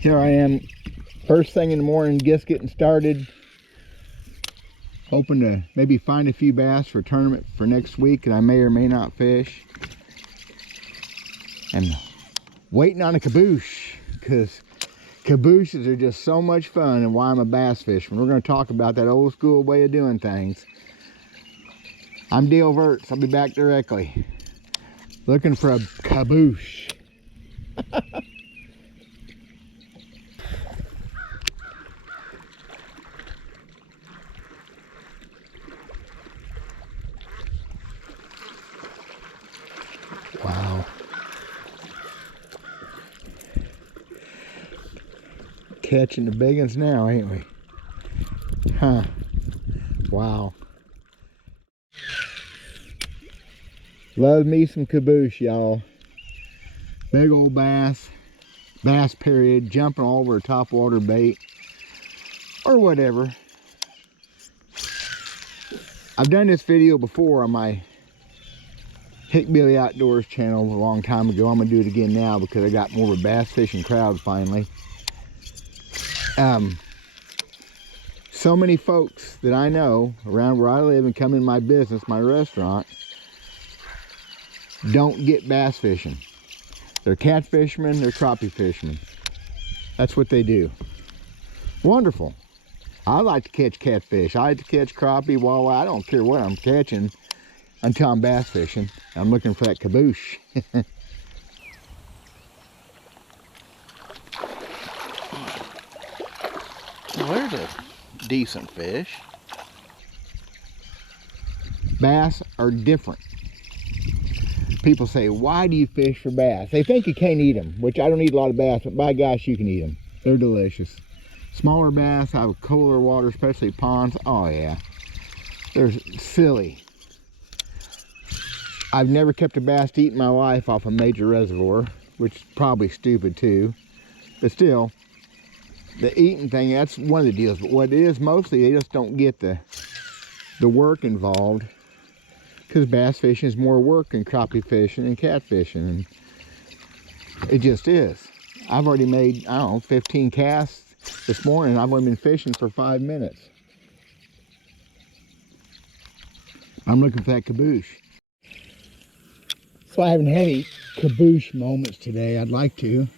Here I am, first thing in the morning, just getting started. Hoping to maybe find a few bass for a tournament for next week that I may or may not fish. And waiting on a KaBOOSH, because KaBOOShes are just so much fun, and why I'm a bass fisherman. We're going to talk about that old school way of doing things. I'm Dale Verts. I'll be back directly. Looking for a KaBOOSH. Wow. Catching the big ones now, ain't we? Huh. Wow. Love me some KaBOOSH, y'all. Big old bass. Bass period. Jumping all over a topwater bait. Or whatever. I've done this video before on my Hickbilly Outdoors channel a long time ago. I'm gonna do it again now because I got more of a bass fishing crowd finally. So many folks that I know around where I live and come in my business, my restaurant, don't get bass fishing. They're catch fishermen, they're crappie fishermen. That's what they do. Wonderful. I like to catch catfish. I like to catch crappie, walleye. I don't care what I'm catching until I'm bass fishing. I'm looking for that KaBOOSH. Well, there's a decent fish. Bass are different. People say, why do you fish for bass? They think you can't eat them, which I don't eat a lot of bass, but by gosh, you can eat them. They're delicious. Smaller bass out of cooler water, especially ponds. Oh yeah, they're silly. I've never kept a bass to eat in my life off a major reservoir, which is probably stupid too. But still, the eating thing, that's one of the deals. But what it is mostly, they just don't get the work involved, because bass fishing is more work than crappie fishing and catfishing. And it just is. I've already made, I don't know, 15 casts this morning. I've only been fishing for 5 minutes. I'm looking for that KaBOOSH. So I haven't had any KaBOOSH moments today. I'd like to.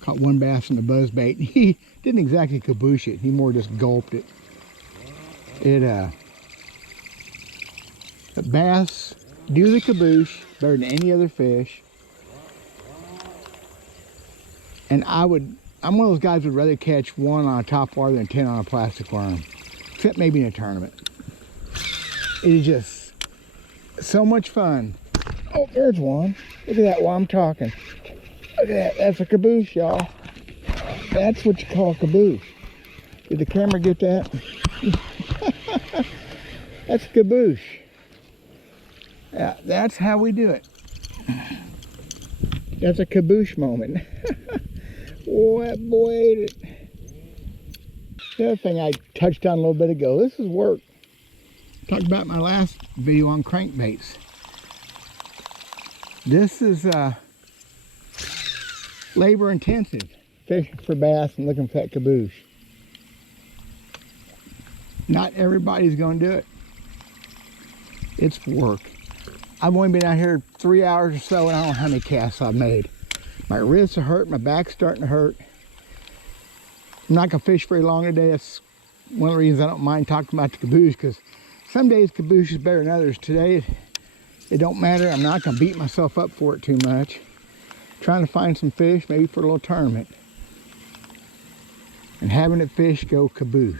Caught one bass in the buzzbait. He didn't exactly KaBOOSH it. He more just gulped it. The bass do the KaBOOSH better than any other fish. And I'm one of those guys who would rather catch one on a top water than 10 on a plastic worm. Except maybe in a tournament. It is just so much fun. Oh, there's one. Look at that while I'm talking. Look at that. That's a KaBOOSH, y'all. That's what you call a KaBOOSH. Did the camera get that? That's a KaBOOSH. Yeah, that's how we do it. That's a KaBOOSH moment. Oh, that boy ate it. The other thing I touched on a little bit ago, this is work. Talked about my last video on crankbaits. This is labor intensive, fishing for bass and looking for that KaBOOSH. Not everybody's going to do it. It's work. I've only been out here 3 hours or so, and I don't know how many casts I've made. My wrists are hurt, my back's starting to hurt. I'm not going to fish very long today. That's one of the reasons I don't mind talking about the KaBOOSH, because some days KaBOOSH is better than others. Today, it don't matter. I'm not going to beat myself up for it too much. Trying to find some fish, maybe for a little tournament. And having it fish go KaBOOSH.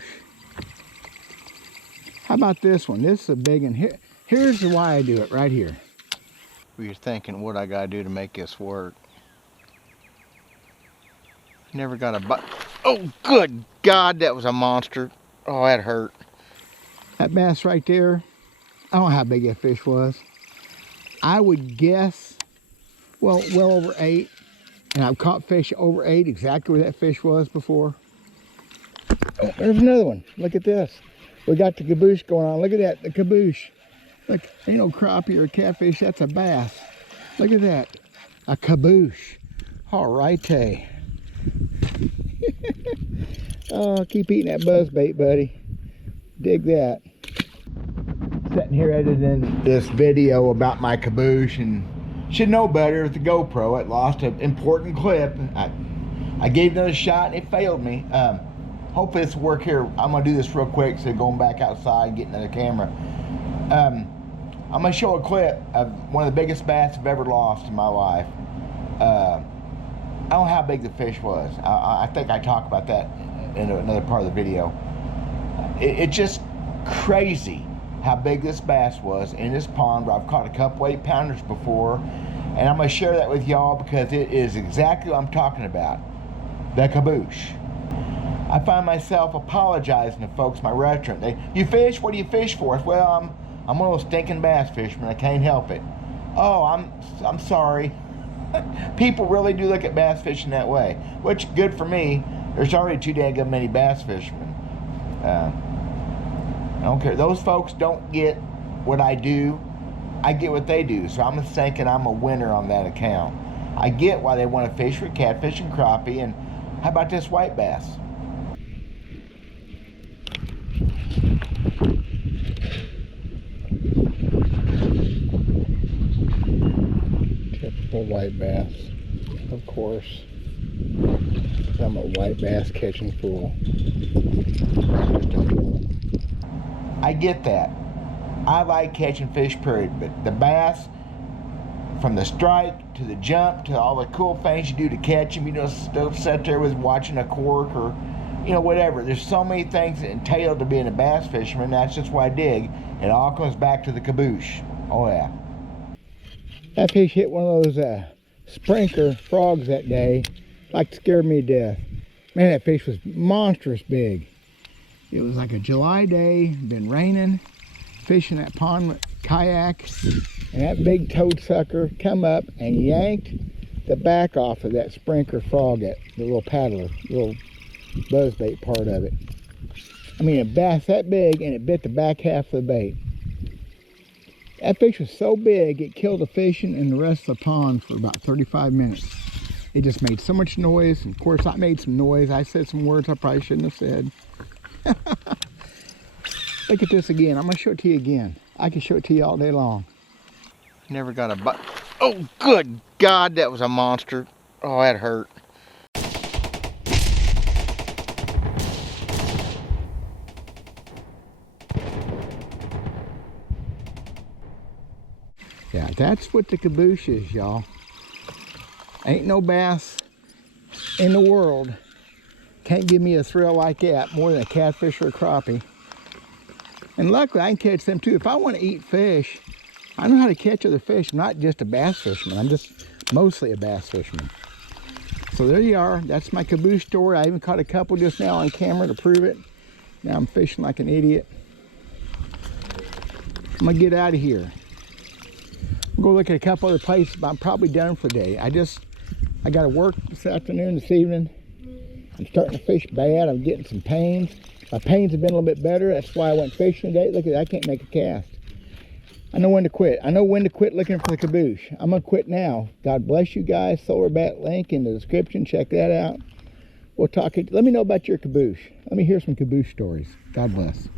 How about this one? This is a big one. Here's why I do it right here. You're thinking what I gotta do to make this work. Never got a bite. Oh, good God, that was a monster. Oh, that hurt. That bass right there, I don't know how big that fish was. I would guess, well over 8. And I've caught fish over 8, exactly where that fish was before. Oh, there's another one. Look at this. We got the KaBOOSH going on. Look at that, the KaBOOSH. Look, ain't no crappie or catfish, that's a bass. Look at that, a KaBOOSH. All righty. Oh, keep eating that buzz bait, buddy. Dig that. Sitting here editing this video about my KaBOOSH and should know better with the GoPro. It lost an important clip. I gave it another shot and it failed me. Hopefully this will work here. I'm gonna do this real quick, so going back outside and getting another camera. I'm gonna show a clip of one of the biggest bass I've ever lost in my life. I don't know how big the fish was. I think I talk about that in another part of the video. It's just crazy how big this bass was in this pond where I've caught a couple 8-pounders before, and I'm gonna share that with y'all because it is exactly what I'm talking about. The KaBOOSH. I find myself apologizing to folks in my restaurant. You fish? What do you fish for? Well, I'm one of those stinking bass fishermen. I can't help it. Oh, I'm sorry. People really do look at bass fishing that way, which good for me. There's already too dang many bass fishermen. I don't care. Those folks don't get what I do. I get what they do. So I'm thinking I'm a winner on that account. I get why they want to fish for catfish and crappie. And how about this white bass? Typical white bass, of course. I'm a white bass catching fool. I get that. I like catching fish, period, but the bass, from the strike to the jump to all the cool things you do to catch them, you know, still sit there with watching a cork or, you know, whatever. There's so many things that entail to being a bass fisherman. That's just what I dig. It all comes back to the KaBOOSH. Oh yeah. That fish hit one of those sprinkler frogs that day, like scared me to death. Man, that fish was monstrous big. It was like a July day, been raining, fishing that pond with kayak, and that big toad sucker come up and yanked the back off of that sprinkler frog, the little paddler, little buzzbait part of it. I mean, a bass that big, and it bit the back half of the bait. That fish was so big, it killed the fishing and the rest of the pond for about 35 minutes. It just made so much noise, and of course I made some noise. I said some words I probably shouldn't have said. Look at this again. I'm going to show it to you again. I can show it to you all day long. Never got a bite. Oh, good God, that was a monster. Oh, that hurt. Yeah, that's what the KaBOOSH is, y'all. Ain't no bass in the world can't give me a thrill like that more than a catfish or a crappie. And luckily I can catch them too. If I want to eat fish, I know how to catch other fish. I'm not just a bass fisherman. I'm just mostly a bass fisherman. So there you are. That's my KaBOOSH story. I even caught a couple just now on camera to prove it. Now I'm fishing like an idiot. I'm gonna get out of here. I'll go look at a couple other places, but I'm probably done for the day. I got to work this afternoon, this evening. I'm starting to fish bad. I'm getting some pains. My pains have been a little bit better. That's why I went fishing today. Look at that. I can't make a cast. I know when to quit. I know when to quit looking for the KaBOOSH. I'm going to quit now. God bless you guys. Solar bat link in the description. Check that out. We'll talk. Let me know about your KaBOOSH. Let me hear some KaBOOSH stories. God bless.